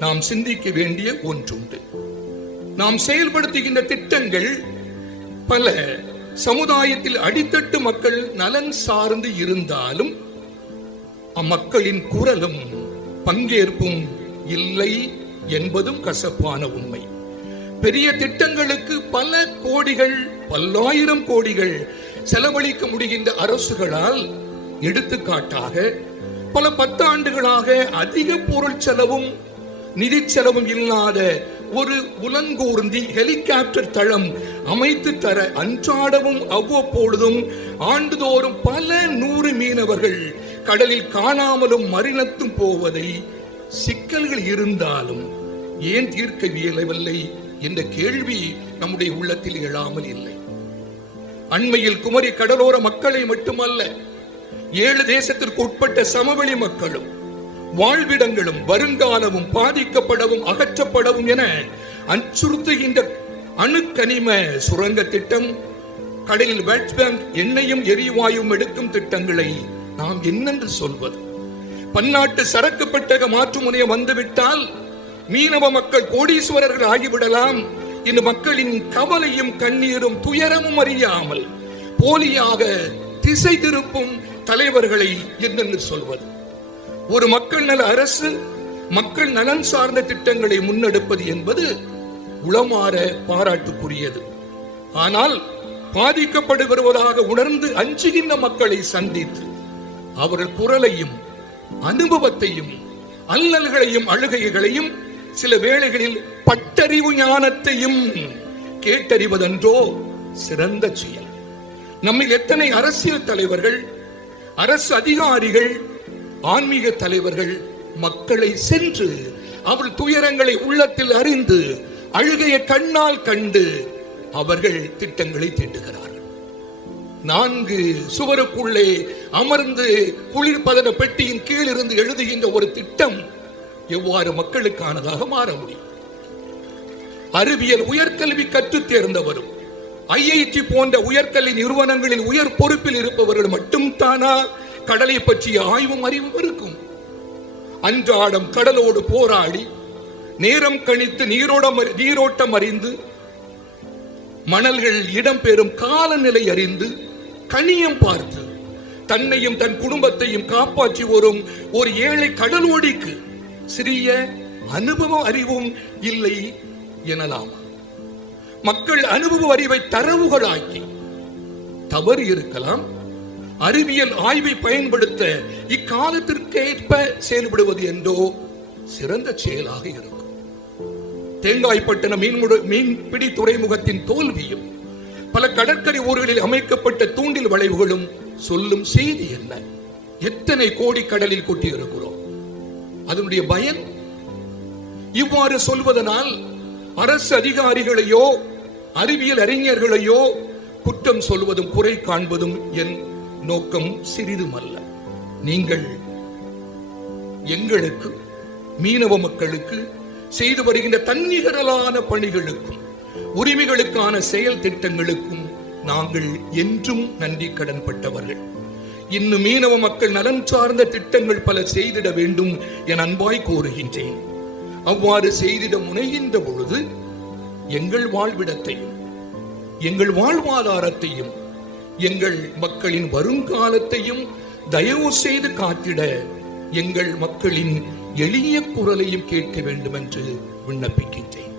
நாம் சிந்திக்க வேண்டிய ஒன்றுண்டு. நாம் செயல்படுத்துகின்ற திட்டங்கள் பல சமுதாயத்தில் அடித்தட்டு மக்கள் நலன் சார்ந்து இருந்தாலும் அம்மக்களின் குரலும் பங்கேற்பும் இல்லை என்பதும் கசப்பான உண்மை. பெரிய திட்டங்களுக்கு பல கோடிகள் பல்லாயிரம் கோடிகள் செலவழிக்க முடிகின்ற அரசுகளால் எடுத்துக்காட்டாக பல பத்தாண்டுகளாக அதிக பொருள் செலவும் நிதி செலவும் இல்லாத ஒரு உலங்கூர்ந்தி ஹெலிகாப்டர் தளம் அமைத்து தர அன்றாடவும் அவ்வப்பொழுதும் ஆண்டுதோறும் பல நூறு மீனவர்கள் கடலில் காணாமலும் மறிணத்தும் போவதை சிக்கல்கள் இருந்தாலும் ஏன் தீர்க்க இயலவில்லை என்ற கேள்வி நம்முடைய உள்ளத்தில் எழாமல் இல்லை. அண்மையில் குமரி கடலோர மக்களை மட்டுமல்ல ஏழு தேசத்திற்கு உட்பட்ட சமவெளி மக்களும் வாழ்விடங்களும் வருங்காலமும் பாதிக்கப்படவும் அகற்றப்படவும் என அச்சுறுத்துகின்ற அணுக்கனிம சுரங்க திட்டம் கடலில் வேர்ல்ட் பேங்க் எண்ணெயும் எரிவாயும் எடுக்கும் திட்டங்களை நாம் என்னென்று சொல்வது? பன்னாட்டு சரக்கு பெட்டக மாற்று முனையம் வந்துவிட்டால் மீனவ மக்கள் கோடீஸ்வரர்கள் ஆகிவிடலாம். இந்த மக்களின் கவலையும் கண்ணீரும் துயரமும் அறியாமல் போலியாக திசை திருப்பும் தலைவர்களை என்னென்று சொல்வது? ஒரு மக்கள் நல அரசு மக்கள் நலன் சார்ந்த திட்டங்களை முன்னெடுப்பது என்பது உளமாற பாராட்டுக்குரியது. ஆனால் பாதிக்கப்படுவதாக உணர்ந்து அஞ்சுகின்ற மக்களை சந்தித்து அவர்கள் குரலையும் அனுபவத்தையும் அல்லல்களையும் அழுகைகளையும் சில வேளைகளில் பட்டறிவு ஞானத்தையும் கேட்டறிவதென்றோ சிறந்த செயல். நம்மில் எத்தனை அரசியல் தலைவர்கள் அரசு அதிகாரிகள் ஆன்மீக தலைவர்கள் மக்களை சென்று அவள் துயரங்களை உள்ளத்தில் அறிந்து அழுகையை கண்ணால் கண்டு அவர்கள் திட்டங்களை தீட்டுகிறார்கள். நான்கு சுவருக்குள்ளே அமர்ந்து குளிர்பதன பெட்டியின் கீழ் இருந்து எழுதுகின்ற ஒரு திட்டம் எவ்வாறு மக்களுக்கானதாக மாற முடியும்? அறிவியல் உயர்கல்வி கற்றுத் தேர்ந்தவரும் ஐஐடி போன்ற உயர்கல்வி நிறுவனங்களில் உயர் பொறுப்பில் இருப்பவர்கள் மட்டும் தானா கடலை பற்றிய ஆய்வும் அறிவும் இருக்கும். அன்றாடம் கடலோடு போராடி நேரம் கணித்து நீரோடம் நீரோட்டம் அறிந்து மணல்கள் இடம்பெறும் காலநிலை அறிந்து கணியம் பார்த்து தன்னையும் தன் குடும்பத்தையும் காப்பாற்றி வரும் ஒரு ஏழை கடலோடிக்கு சிறிய அனுபவ அறிவும் இல்லை எனலாம். மக்கள் அனுபவ அறிவை தரவுகளாக்கி தவறு இருக்கலாம் அறிவியல் ஆய்வை பயன்படுத்த இக்காலத்திற்கேற்ப செயல்படுவது என்றோ சிறந்த செயலாக இருக்கும். தேங்காய்பட்டின மீன்முட மீன்பிடி துறைமுகத்தின் தோல்வியும் பல கடற்கரை ஊர்களில் அமைக்கப்பட்ட தூண்டில் வளைவுகளும் சொல்லும் செய்தி என்ன? எத்தனை கோடி கடலில் கொட்டி இருக்கிறோம் அதனுடைய பயன்? இவ்வாறு சொல்வதனால் அரசு அதிகாரிகளையோ அறிவியல் அறிஞர்களையோ குற்றம் சொல்வதும் குறை காண்பதும் என் நோக்கம் சிறிதுமல்ல. நீங்கள் எங்களுக்கு மீனவ மக்களுக்கு செய்து வருகின்ற தன்னிகரலான பணிகளுக்கும் உரிமைகளுக்கான செயல் திட்டங்களுக்கும் நாங்கள் என்றும் நன்றி கடன்பட்டவர்கள். இன்னும் மீனவ மக்கள் நலன் சார்ந்த திட்டங்கள் பல செய்திட வேண்டும் என அன்பாய் கோருகின்றேன். அவ்வாறு செய்திட முனைகின்ற பொழுது எங்கள் வாழ்விடத்தையும் எங்கள் வாழ்வாதாரத்தையும் எங்கள் மக்களின் வருங்காலத்தையும் தயவு செய்து காத்திட எங்கள் மக்களின் எளிய குரலையும் கேட்க வேண்டும் என்று விண்ணப்பிக்கின்றேன்.